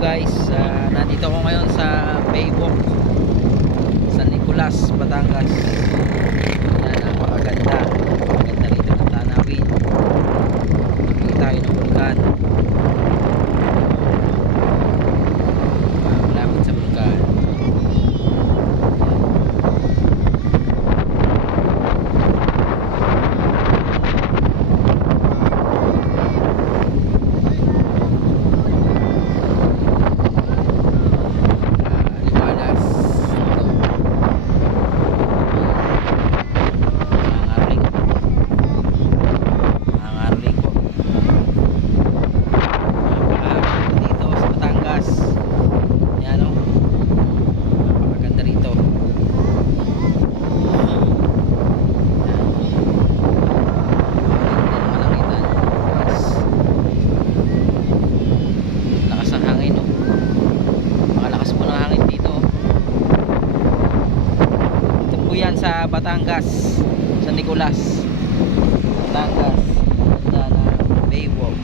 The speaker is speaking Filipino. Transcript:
guys, nandito ako ngayon sa Baywalk San Nicolas, Batangas. Yan, napakaganda. Maganda rito ng tanawin. Nakikita tayo ng bulkan. Malapit sa bulkan. Sa Batangas, San Nicolas, Batangas, ganda ng Baywalk.